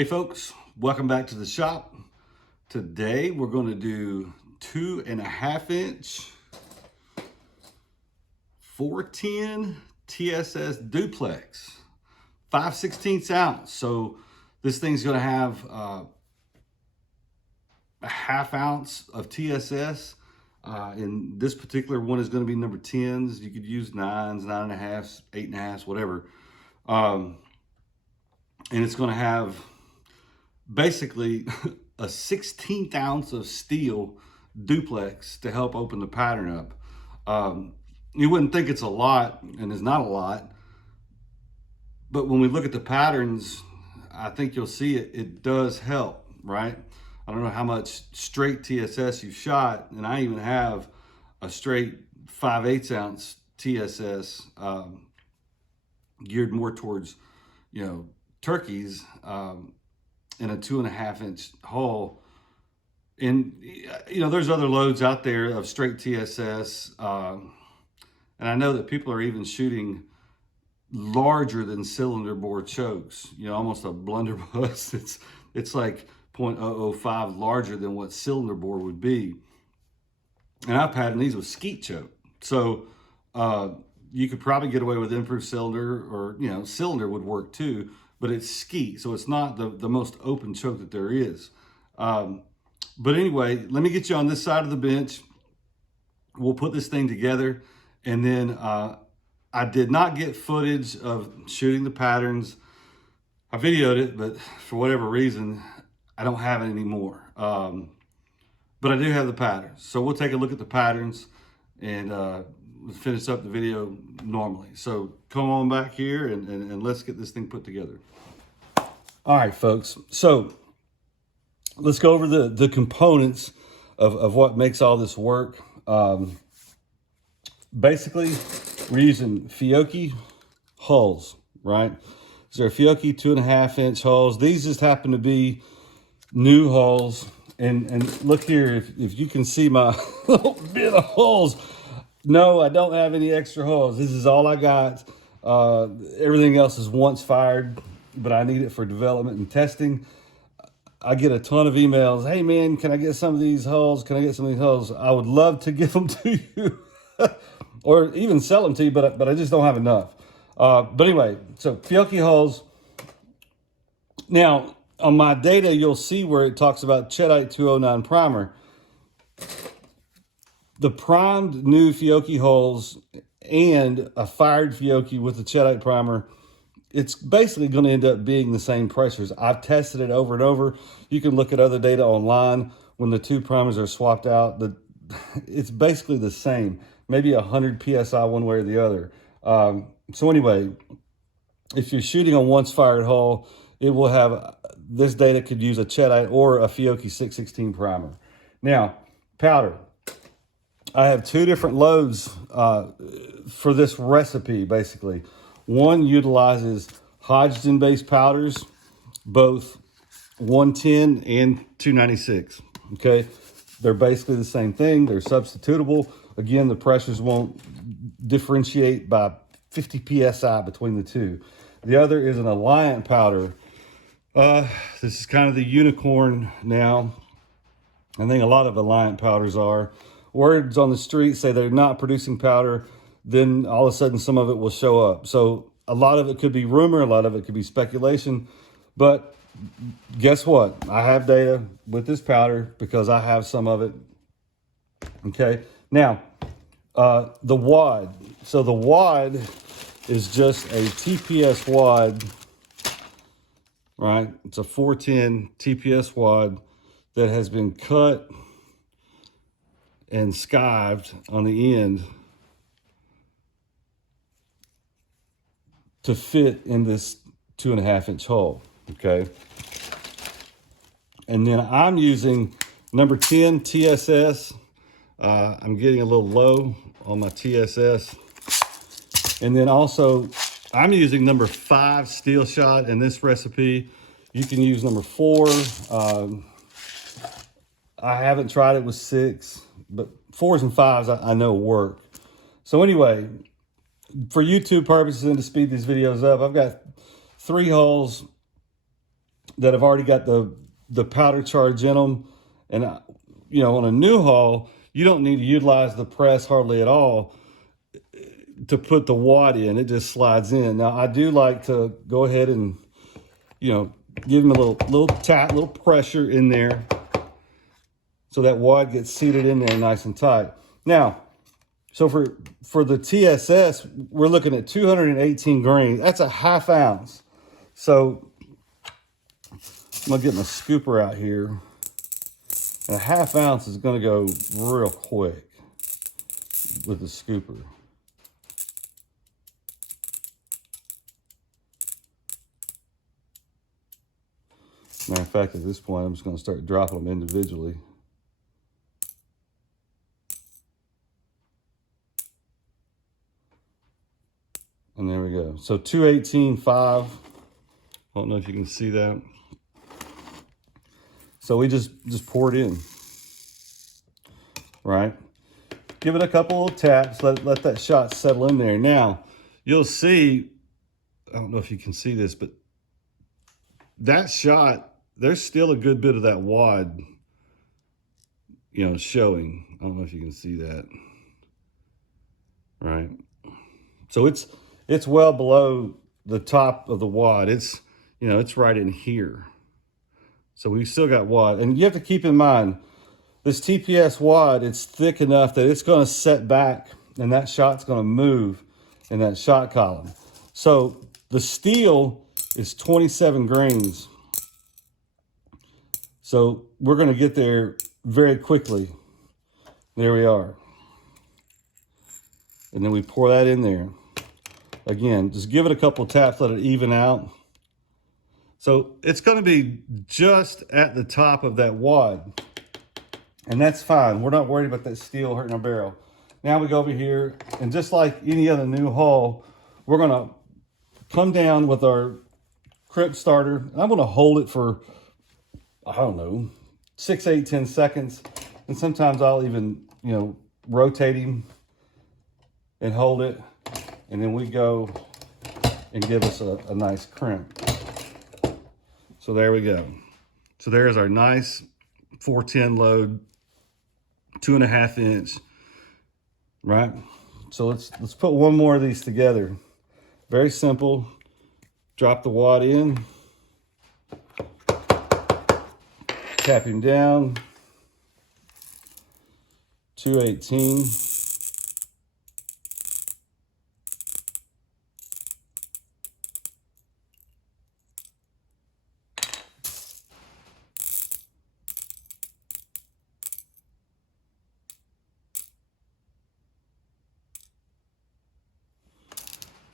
Hey folks, welcome back to the shop. Today we're going to do 2.5 inch 410 TSS Duplex, 5/16 ounce. So this thing's going to have a ½ ounce of TSS. And this particular one is going to be number 10s. You could use 9s, 9.5s, 8.5s, whatever. And it's going to have basically a 1/16 ounce of steel duplex to help open the pattern up. You wouldn't think it's a lot, and it's not a lot, but when we look at the patterns, I think you'll see it does help, right? I don't know how much straight TSS you've shot, and I even have a straight 5/8 ounce TSS geared more towards, turkeys, in a 2.5 inch hole. And there's other loads out there of straight TSS, and I know that people are even shooting larger than cylinder bore chokes, almost a blunderbuss. It's like 0.005 larger than what cylinder bore would be. And I've patterned these with skeet choke, so you could probably get away with improved cylinder, or cylinder would work too, but it's skeet, so it's not the most open choke that there is. But anyway, let me get you on this side of the bench. We'll put this thing together, and then I did not get footage of shooting the patterns. I videoed it, but for whatever reason, I don't have it anymore. But I do have the patterns. So we'll take a look at the patterns and finish up the video normally. So come on back here and let's get this thing put together. All right, folks. So let's go over the components of what makes all this work. Basically, we're using Fiocchi hulls, right? So they're Fiocchi 2.5 inch hulls. These just happen to be new hulls. And look here, if you can see my little bit of hulls. No, I don't have any extra hulls. This is all I got. Everything else is once fired, but I need it for development and testing. I get a ton of emails. Hey man, can I get some of these hulls? Can I get some of these hulls? I would love to give them to you or even sell them to you, but I just don't have enough. But anyway, so Fiocchi hulls. Now, on my data, you'll see where it talks about Cheddite 209 primer. The primed new Fiocchi hulls and a fired Fiocchi with the Cheddite primer, it's basically going to end up being the same pressures. I've tested it over and over. You can look at other data online when the two primers are swapped out. It's basically the same, maybe 100 PSI one way or the other. So anyway, if you're shooting a once fired hull, it will have, this data could use a Cheddite or a Fiocchi 616 primer. Now, powder. I have two different loads for this recipe, basically. One utilizes hydrogen-based powders, both 110 and 296, okay? They're basically the same thing. They're substitutable. Again, the pressures won't differentiate by 50 PSI between the two. The other is an Alliant powder. This is kind of the unicorn now. I think a lot of Alliant powders are. Words on the street say they're not producing powder, then all of a sudden some of it will show up. So a lot of it could be rumor, a lot of it could be speculation, but guess what? I have data with this powder because I have some of it. Okay, now the wad. So the wad is just a TPS wad, right? It's a 410 TPS wad that has been cut and skived on the end to fit in this 2.5 inch hole, okay? And then I'm using number 10 TSS. I'm getting a little low on my TSS. And then also, I'm using number 5 steel shot in this recipe. You can use number 4. I haven't tried it with 6, but 4s and 5s I know work. So anyway, for YouTube purposes and to speed these videos up, I've got 3 holes that have already got the powder charge in them. And, you know, on a new hull, you don't need to utilize the press hardly at all to put the wad in. It just slides in. Now, I do like to go ahead and, you know, give them a little tap, little pressure in there so that wad gets seated in there nice and tight. Now, so for the TSS, we're looking at 218 grains. That's a ½ ounce. So I'm gonna get my scooper out here. And a ½ ounce is gonna go real quick with the scooper. Matter of fact, at this point, I'm just gonna start dropping them individually. And there we go. So 218.5. I don't know if you can see that. So we just pour it in, right? Give it a couple of taps, let that shot settle in there. Now, you'll see, I don't know if you can see this, but that shot, there's still a good bit of that wad, you know, showing. I don't know if you can see that, right? So it's well below the top of the wad. It's, you know, it's right in here. So we've still got wad. And you have to keep in mind, this TPS wad, it's thick enough that it's gonna set back and that shot's gonna move in that shot column. So the steel is 27 grains. So we're gonna get there very quickly. There we are. And then we pour that in there. Again, just give it a couple of taps, let it even out. So it's gonna be just at the top of that wad. And that's fine. We're not worried about that steel hurting our barrel. Now we go over here, and just like any other new hull, we're gonna come down with our crimp starter. I'm gonna hold it for, I don't know, 6, 8, 10 seconds. And sometimes I'll even, you know, rotate him and hold it. And then we go and give us a nice crimp. So there we go. So there's our nice 410 load, 2.5 inch, right? So let's put one more of these together. Very simple. Drop the wad in, tap him down, 218.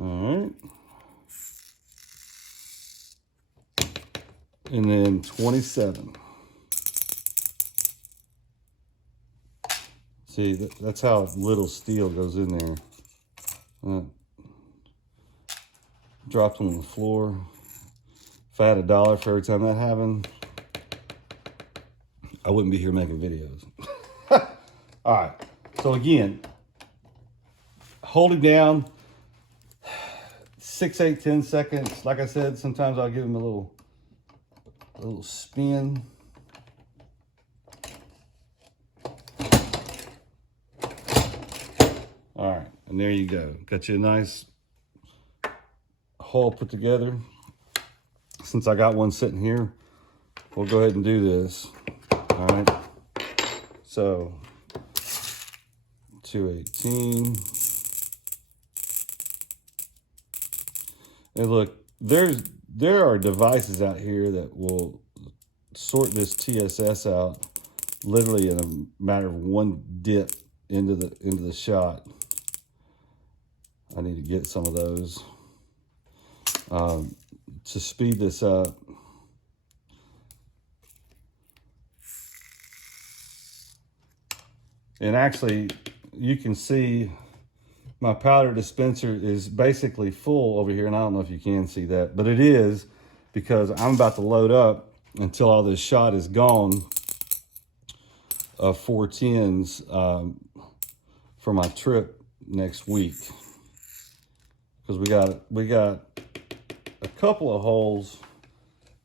All right. And then 27. See, that's how little steel goes in there. Dropped on the floor. If I had $1 for every time that happened, I wouldn't be here making videos. All right. So again, hold it down. 6, 8, 10 seconds. Like I said, sometimes I'll give him a little spin. All right, and there you go. Got you a nice hull put together. Since I got one sitting here, we'll go ahead and do this. All right. So 218. And look, there are devices out here that will sort this TSS out literally in a matter of one dip into the shot. I need to get some of those to speed this up. And actually, you can see my powder dispenser is basically full over here, and I don't know if you can see that, but it is, because I'm about to load up until all this shot is gone of 410s for my trip next week. Because we got a couple of holes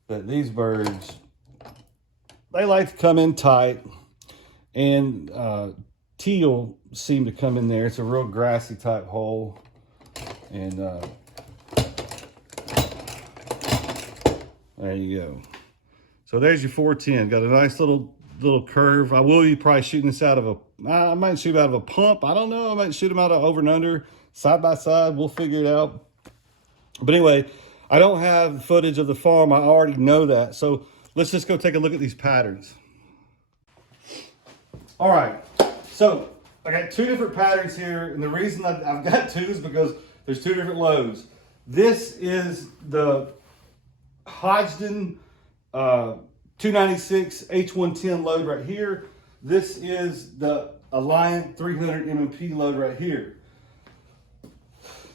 But these birds, they like to come in tight, and teal seem to come in there. It's a real grassy type hole, and there you go. So there's your 410. Got a nice little curve. I will be probably shooting this out of a, I might shoot out of a pump. I don't know. I might shoot them out of over and under, side by side. We'll figure it out. But anyway, I don't have footage of the farm. I already know that. So let's just go take a look at these patterns. All right. So I got two different patterns here. And the reason I've got two is because there's two different loads. This is the Hodgdon 296 H110 load right here. This is the Alliant 300 MMP load right here.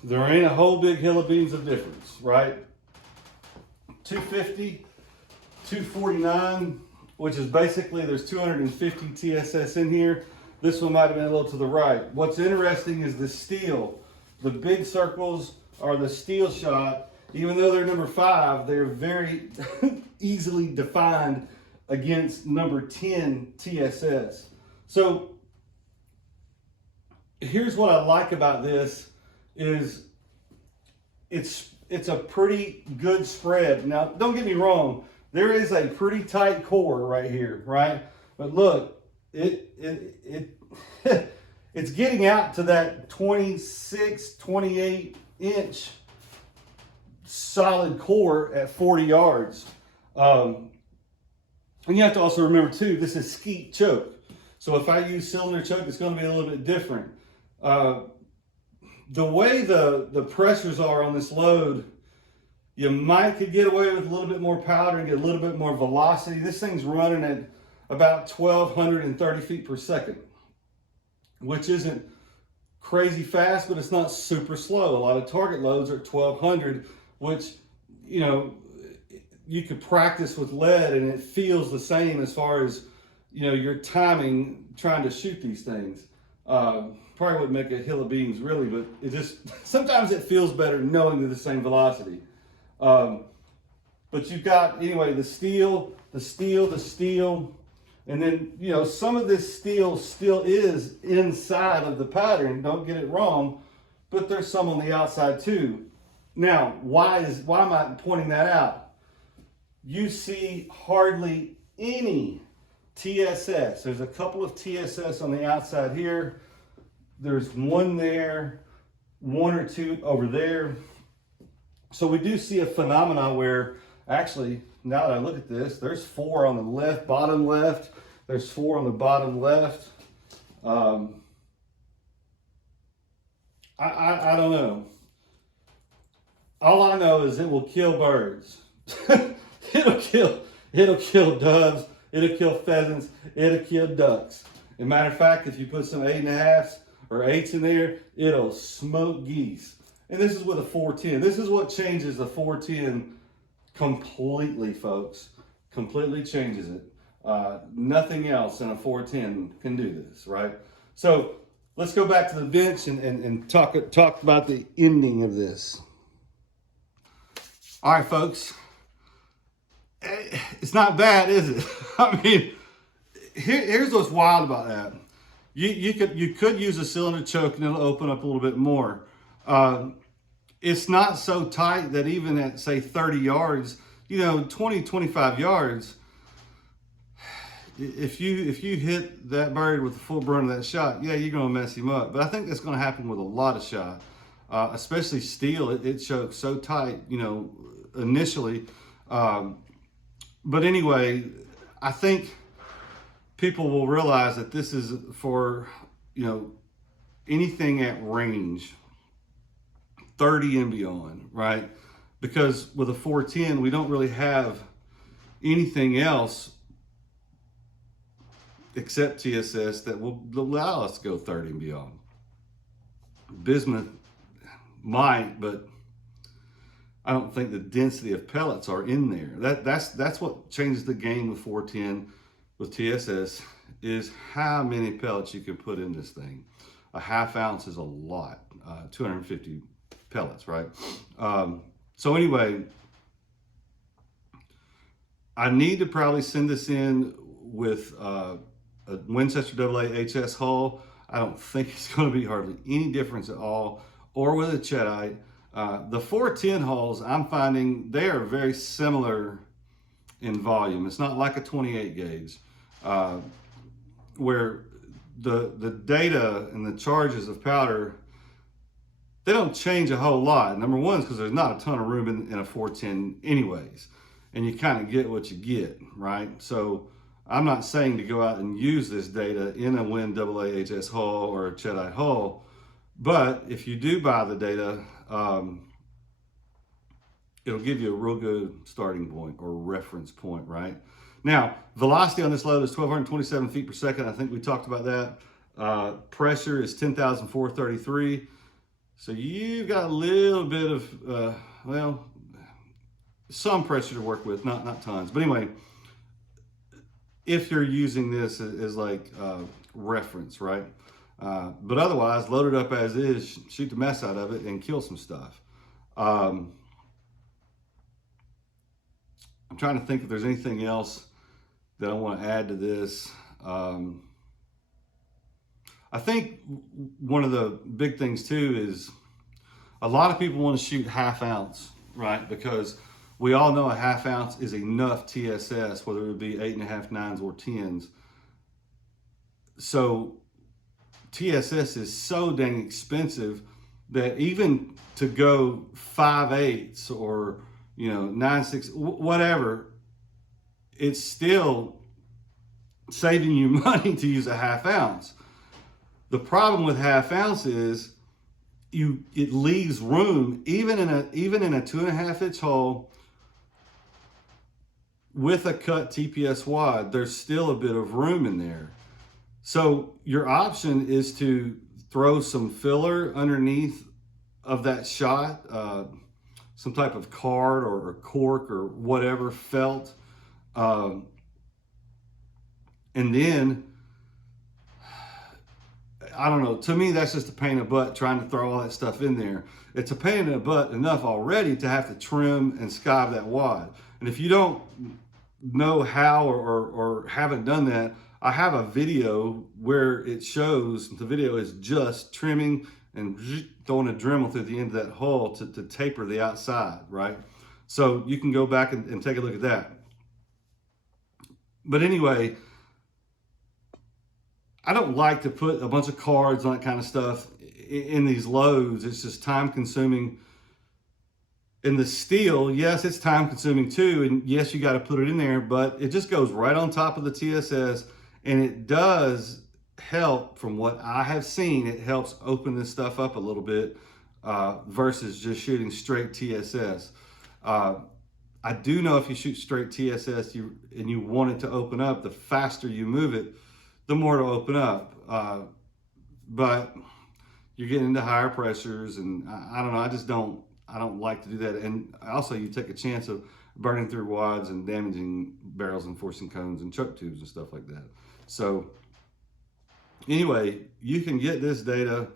There ain't a whole big hill of beans of difference, right? 250, 249, which is basically there's 250 TSS in here. This one might have been a little to the right. What's interesting is the steel. The big circles are the steel shot. Even though they're number 5, they're very easily defined against number 10 TSS. So here's what I like about this is it's a pretty good spread. Now, don't get me wrong, there is a pretty tight core right here, right? But look, it's getting out to that 26, 28 inch solid core at 40 yards. And you have to also remember too, this is skeet choke. So if I use cylinder choke, it's going to be a little bit different. The way the pressures are on this load, you could get away with a little bit more powder and get a little bit more velocity. This thing's running at about 1,230 feet per second, which isn't crazy fast, but it's not super slow. A lot of target loads are at 1,200, which, you know, you could practice with lead and it feels the same as far as, you know, your timing trying to shoot these things. Probably wouldn't make a hill of beans really, but it just, sometimes it feels better knowing they're the same velocity. But you've got, anyway, the steel, and then, you know, some of this steel still is inside of the pattern, don't get it wrong, but there's some on the outside too. Now, why am I pointing that out? You see hardly any TSS. There's a couple of TSS on the outside here. There's one there, one or two over there. So we do see a phenomena where, actually, now that I look at this, there's 4 on the left, bottom left. There's 4 on the bottom left. I don't know. All I know is it will kill birds. It'll kill doves. It'll kill pheasants. It'll kill ducks. As a matter of fact, if you put some 8.5s or 8s in there, it'll smoke geese. And this is with a 410. This is what changes the 410 completely, folks. Completely changes it. Nothing else in a 410 can do this, right? So let's go back to the bench and talk about the ending of this. All right, folks. It's not bad, is it? I mean, here's what's wild about that. You could use a cylinder choke and it'll open up a little bit more. It's not so tight that even at, say, 30 yards, you know, 20, 25 yards, if you hit that bird with the full brunt of that shot, yeah, you're going to mess him up. But I think that's going to happen with a lot of shot, especially steel. It chokes so tight, you know, initially. But anyway, I think people will realize that this is for, you know, anything at range, 30 and beyond, right? Because with a 410, we don't really have anything else except TSS that will allow us to go 30 and beyond. Bismuth might, but I don't think the density of pellets are in there. That's what changes the game with 410 with TSS, is how many pellets you can put in this thing. A half ounce is a lot, 250 pellets, right? So anyway, I need to probably send this in with a Winchester AA HS hull. I don't think it's going to be hardly any difference at all, or with a Cheddite. The 410 hulls, I'm finding they are very similar in volume. It's not like a 28 gauge, where the data and the charges of powder, they don't change a whole lot. Number one is because there's not a ton of room in a 410 anyways, and you kind of get what you get, right? So I'm not saying to go out and use this data in a Win AAHS hull or a Cheddite hull, but if you do buy the data, it'll give you a real good starting point or reference point, right? Now, velocity on this load is 1,227 feet per second. I think we talked about that. Pressure is 10,433. So you've got a little bit of, well, some pressure to work with, not tons. But anyway, if you're using this as like reference, right? But otherwise, load it up as is, shoot the mess out of it, and kill some stuff. I'm trying to think if there's anything else that I want to add to this. I think one of the big things too is a lot of people want to shoot half ounce, right? Because we all know a half ounce is enough TSS, whether it be 8.5, 9s, or 10s. So TSS is so dang expensive that even to go 5/8 or 9/6, whatever, it's still saving you money to use a half ounce. The problem with half ounce is it leaves room, even in a 2.5 inch hole with a cut TPS wad, there's still a bit of room in there. So your option is to throw some filler underneath of that shot, some type of card or cork or whatever, felt, and then, I don't know, to me that's just a pain in the butt trying to throw all that stuff in there. It's a pain in the butt enough already to have to trim and skive that wad. And if you don't know how or haven't done that, I have a video where it shows, the video is just trimming and throwing a Dremel through the end of that hole to taper the outside, right? So you can go back and take a look at that. But anyway, I don't like to put a bunch of cards and that kind of stuff in these loads. It's just time consuming. In the steel, yes, it's time consuming too. And yes, you got to put it in there, but it just goes right on top of the TSS. And it does help, from what I have seen, it helps open this stuff up a little bit versus just shooting straight TSS. I do know if you shoot straight TSS and you want it to open up, the faster you move it, the more it'll open up. But you're getting into higher pressures, and I don't know, I don't like to do that. And also you take a chance of burning through wads and damaging barrels and forcing cones and choke tubes and stuff like that. So anyway, you can get this data,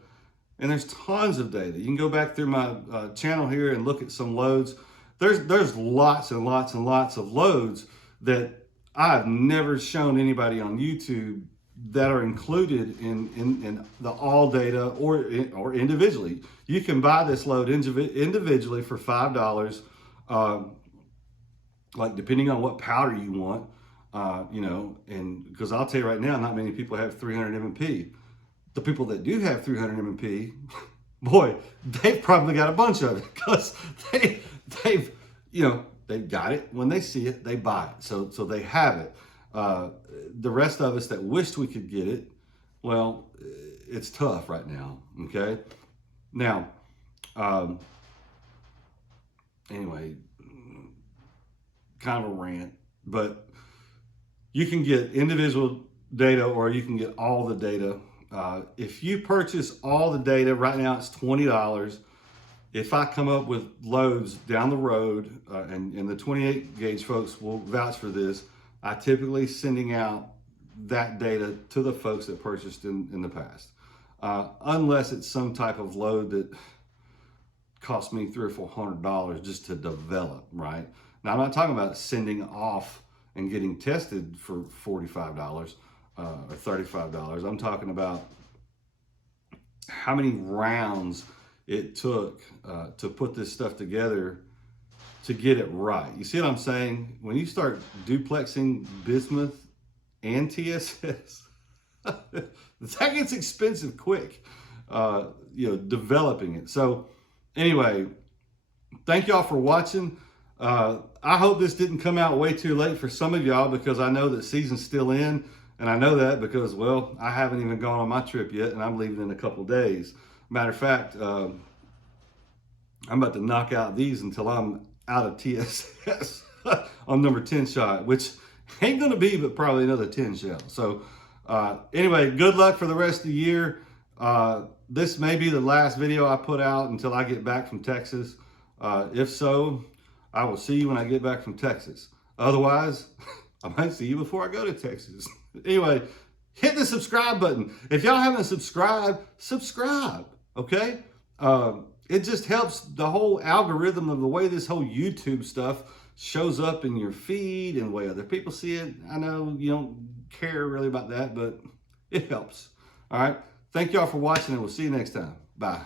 and there's tons of data. You can go back through my channel here and look at some loads. There's lots and lots and lots of loads that I've never shown anybody on YouTube that are included in the all data or individually. You can buy this load individually for $5, like depending on what powder you want, and because I'll tell you right now, not many people have 300 MMP. The people that do have 300 MMP, boy, they've probably got a bunch of it, because they've got it. When they see it, they buy it. So they have it. The rest of us that wished we could get it, well, it's tough right now. Okay. Now, anyway, kind of a rant, but you can get individual data or you can get all the data. If you purchase all the data, right now it's $20. If I come up with loads down the road, and the 28 gauge folks will vouch for this, I typically sending out that data to the folks that purchased in the past. Unless it's some type of load that cost me $300 or $400 just to develop, right? Now I'm not talking about sending off and getting tested for $45 or $35. I'm talking about how many rounds it took to put this stuff together to get it right. You see what I'm saying? When you start duplexing bismuth and TSS, that gets expensive quick, developing it. So anyway, thank y'all for watching. I hope this didn't come out way too late for some of y'all, because I know that season's still in, and I know that because, well, I haven't even gone on my trip yet, and I'm leaving in a couple days. Matter of fact, I'm about to knock out these until I'm out of TSS on number 10 shot, which ain't gonna be but probably another 10 shell. So anyway, good luck for the rest of the year. This may be the last video I put out until I get back from Texas. If so, I will see you when I get back from Texas. Otherwise, I might see you before I go to Texas. Anyway, hit the subscribe button. If y'all haven't subscribed, subscribe, okay? It just helps the whole algorithm of the way this whole YouTube stuff shows up in your feed and the way other people see it. I know you don't care really about that, but it helps. All right. Thank y'all for watching, and we'll see you next time. Bye.